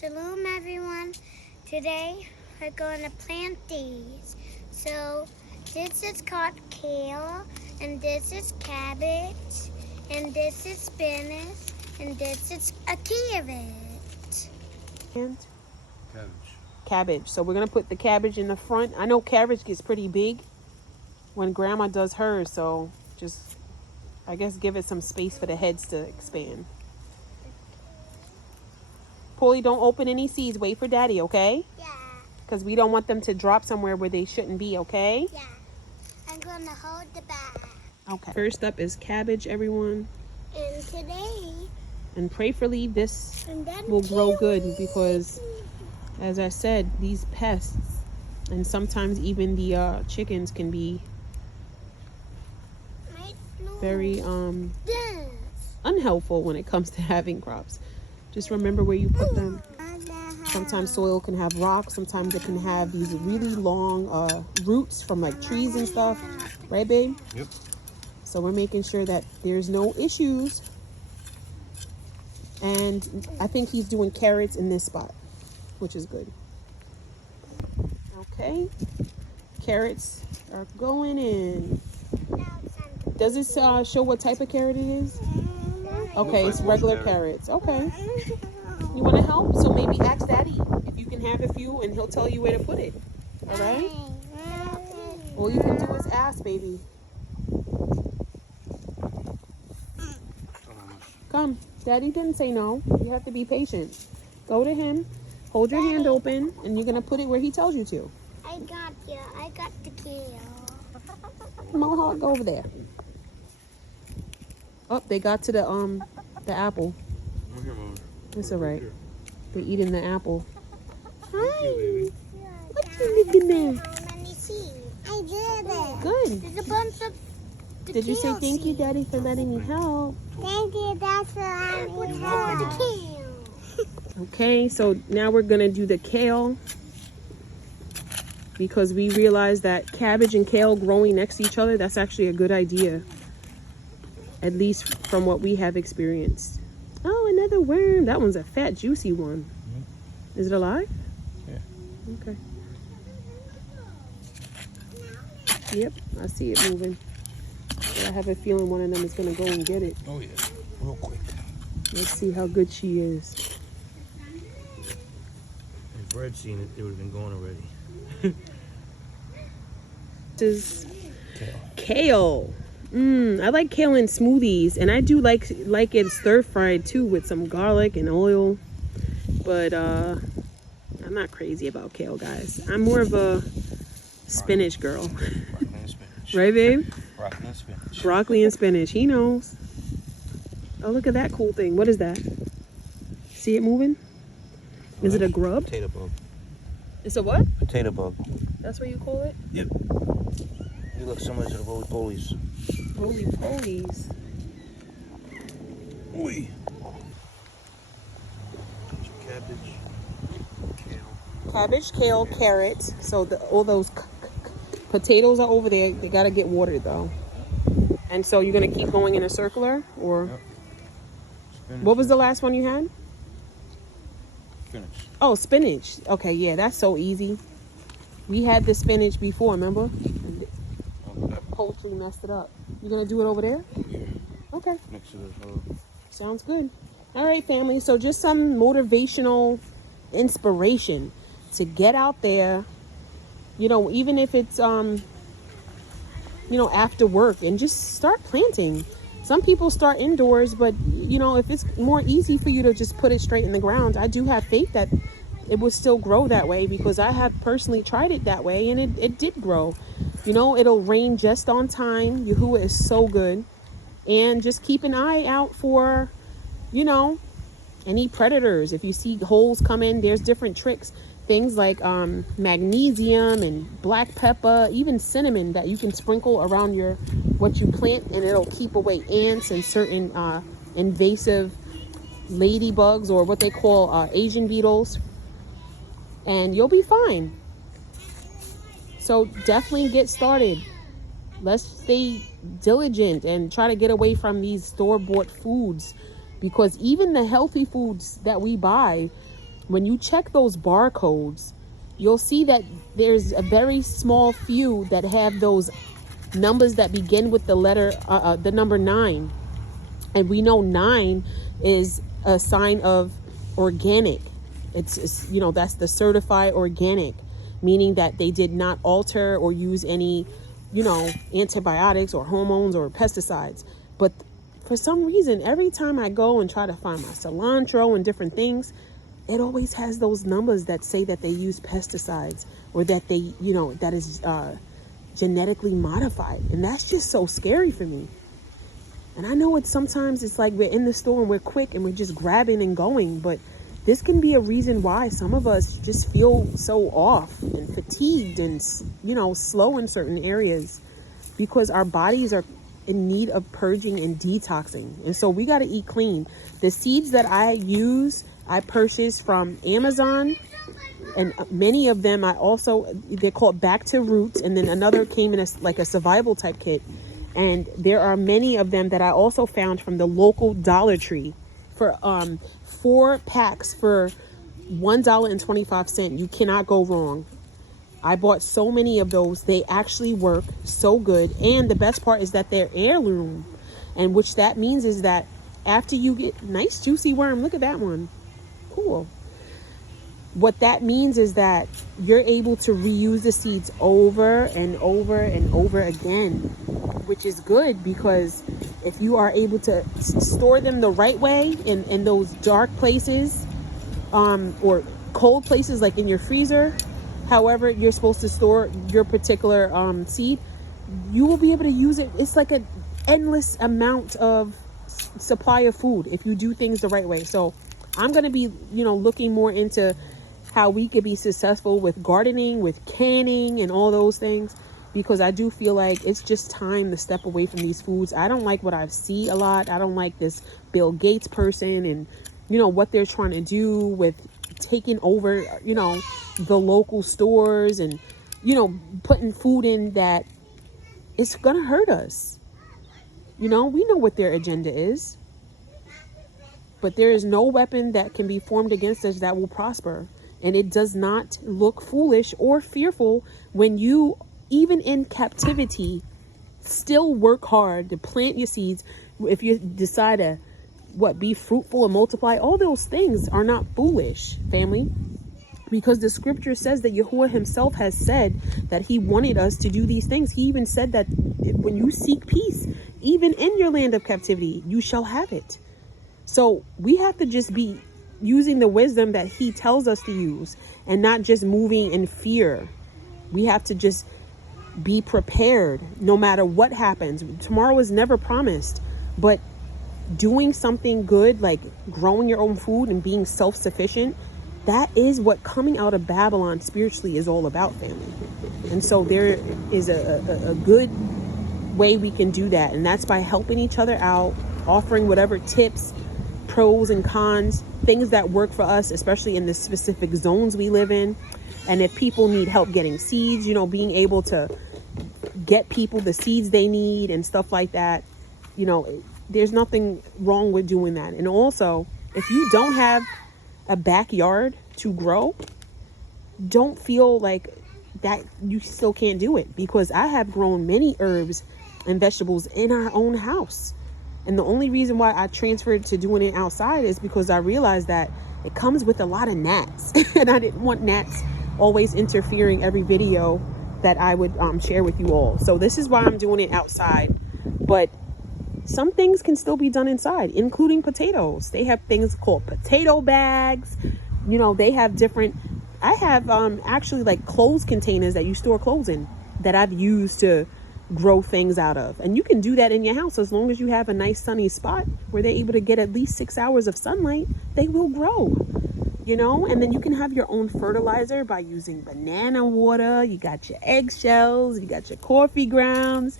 Shalom everyone. Today we're going to plant these. So this is called kale, and this is cabbage, and this is spinach, and this is a carrot. And Cabbage. cabbage. So we're going to put the cabbage in the front. I know cabbage gets pretty big when Grandma does hers, so just, I guess, give it some space for the heads to expand. Paulie, don't open any seeds. Wait for Daddy, okay? Yeah. Because we don't want them to drop somewhere where they shouldn't be, okay? Yeah. I'm going to hold the bag. Okay. First up is cabbage, everyone. And today, And prayerfully, this and then will grow good kiwi. because, as I said, these pests and sometimes even the chickens can be very This. unhelpful when it comes to having crops. Just remember where you put them. Sometimes soil can have rocks. Sometimes it can have these really long roots from like trees and stuff. Right, babe? Yep. So we're making sure that there's no issues. And I think he's doing carrots in this spot, which is good. Okay. Carrots are going in. Does it show what type of carrot it is? Okay, it's regular carrots. Okay. You want to help? So maybe ask Daddy if you can have a few and he'll tell you where to put it. All right? All you can do is ask, baby. Come. Daddy didn't say no. You have to be patient. Go to him. Hold your hand open and you're going to put it where he tells you to. I got you. I got the kale. Mohawk, go over there. Oh, they got to the apple. I'm here, Mom. It's all right. They're eating the apple. Hi. What you looking at? How many seeds? I did it. Good. There's a bunch of Did you say thank you, Daddy, for letting me help? Thank you. That's what I need help. The Okay, so now we're gonna do the kale because we realized that cabbage and kale growing next to each other, that's actually a good idea. At least from what we have experienced. Oh, another worm. That one's a fat, juicy one. Is it alive? Yeah. Okay. Yep, I see it moving. But I have a feeling one of them is going to go and get it. Oh, yeah. Real quick. Let's see how good she is. If Fred seen it, it would have been gone already. This is Kale. kale. I like kale in smoothies, and I do like it stir fried too with some garlic and oil. But I'm not crazy about kale, guys. I'm more of a spinach girl. Broccoli and spinach. Right, babe? Broccoli and spinach. Broccoli and spinach. He knows. Oh, look at that cool thing. What is that? See it moving? Is it a grub? Potato bug. It's a what? Potato bug. That's what you call it? Yep. You look similar to the roly-polies. Roly-polies. Oi. Cabbage. Kale. Cabbage, kale, carrots. So all those potatoes are over there. They gotta get watered though. And so you're gonna keep going in a circular, or Yep. Spinach. what was the last one you had? Spinach. Oh, spinach. Okay, yeah, that's so easy. We had the spinach before, remember? Poultry messed it up. You gonna do it over there? Yeah. Okay. Next to the Sounds good. All right, family. So just some motivational inspiration to get out there, you know, even if it's, you know, after work, and just start planting. Some people start indoors, but, you know, if it's more easy for you to just put it straight in the ground, I do have faith that it would still grow that way because I have personally tried it that way and it did grow. You know, it'll rain just on time. Yahuwah is so good. And just keep an eye out for, you know, any predators. If you see holes come in, there's different tricks. Things like magnesium and black pepper, even cinnamon that you can sprinkle around what you plant, and it'll keep away ants and certain invasive ladybugs, or what they call Asian beetles. And you'll be fine. So definitely get started. Let's stay diligent and try to get away from these store-bought foods, because even the healthy foods that we buy when you check those barcodes, you'll see that there's a very small few that have those numbers that begin with the letter, the number 9. And we know 9 is a sign of organic. It's you know, that's the certified organic, meaning that they did not alter or use any, you know, antibiotics or hormones or pesticides. But for some reason, every time I go and try to find my cilantro and different things, it always has those numbers that say that they use pesticides or that they, you know, that is genetically modified. And that's just so scary for me. And I know sometimes it's like we're in the store and we're quick and we're just grabbing and going, but this can be a reason why some of us just feel so off and fatigued and, you know, slow in certain areas, because our bodies are in need of purging and detoxing. And so we got to eat clean. The seeds that I use, I purchased from Amazon, and many of them they're called Back to Roots. And then another came in like a survival type kit. And there are many of them that I also found from the local Dollar Tree for 4 packs for $1.25. You cannot go wrong. I bought so many of those. They actually work so good. And the best part is that they're heirloom. And which that means is that after you get nice juicy worm, look at that one. Cool. What that means is that you're able to reuse the seeds over and over and over again, which is good, because if you are able to store them the right way in those dark places, or cold places like in your freezer, however you're supposed to store your particular seed, you will be able to use it. It's like an endless amount of supply of food if you do things the right way. So I'm going to be, you know, looking more into how we could be successful with gardening, with canning and all those things, because I do feel like it's just time to step away from these foods. I don't like what I see a lot. I don't like this Bill Gates person and, you know, what they're trying to do with taking over, you know, the local stores and, you know, putting food in that it's going to hurt us. You know, we know what their agenda is. But there is no weapon that can be formed against us that will prosper. And it does not look foolish or fearful when you, even in captivity, still work hard to plant your seeds. If you decide to, be fruitful and multiply, all those things are not foolish, family. Because the scripture says that Yahuwah himself has said that he wanted us to do these things. He even said that when you seek peace, even in your land of captivity, you shall have it. So we have to just be using the wisdom that he tells us to use and not just moving in fear. We have to just be prepared no matter what happens. Tomorrow is never promised, but doing something good, like growing your own food and being self-sufficient, that is what coming out of Babylon spiritually is all about, family. And so there is a good way we can do that. And that's by helping each other out, offering whatever tips, pros and cons, things that work for us, especially in the specific zones we live in. And if people need help getting seeds, you know, being able to get people the seeds they need and stuff like that, you know, there's nothing wrong with doing that. And also, if you don't have a backyard to grow, don't feel like that you still can't do it, because I have grown many herbs and vegetables in our own house. And the only reason why I transferred to doing it outside is because I realized that it comes with a lot of gnats and I didn't want gnats always interfering every video that I would share with you all. So this is why I'm doing it outside. But some things can still be done inside, including potatoes. They have things called potato bags. You know, they have different, I have actually like clothes containers that you store clothes in that I've used to grow things out of. And you can do that in your house as long as you have a nice sunny spot where they're able to get at least 6 hours of sunlight. They will grow, you know. And then you can have your own fertilizer by using banana water. You got your eggshells, you got your coffee grounds.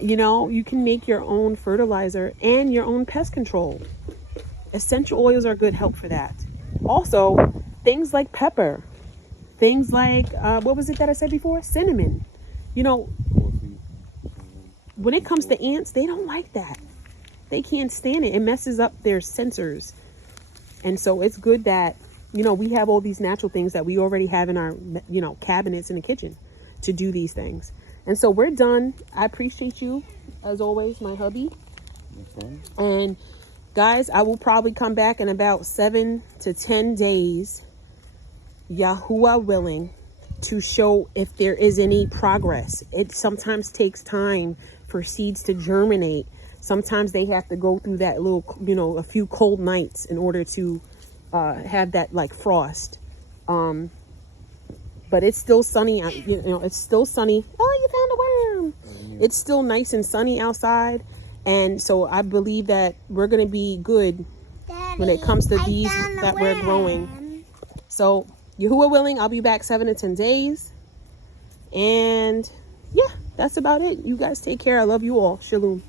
You know, you can make your own fertilizer and your own pest control. Essential oils are good help for that. Also, things like pepper, things like, what was it that I said before? Cinnamon. You know, when it comes to ants, they don't like that. They can't stand it. It messes up their sensors. And so it's good that you know, we have all these natural things that we already have in our, you know, cabinets in the kitchen to do these things. And so we're done. I appreciate you, as always, my hubby. Okay. And guys, I will probably come back in about 7 to 10 days, Yahuwah willing, to show if there is any progress. It sometimes takes time for seeds to germinate. Sometimes they have to go through that little, you know, a few cold nights in order to have that like frost. But it's still sunny. You know, it's still sunny. Oh, you found a worm. It's still nice and sunny outside. And so I believe that we're going to be good Daddy, when it comes to I these found a that we're worm. growing. So Yahuwah willing, I'll be back 7 to 10 days. And yeah, that's about it. You guys take care. I love you all. Shalom.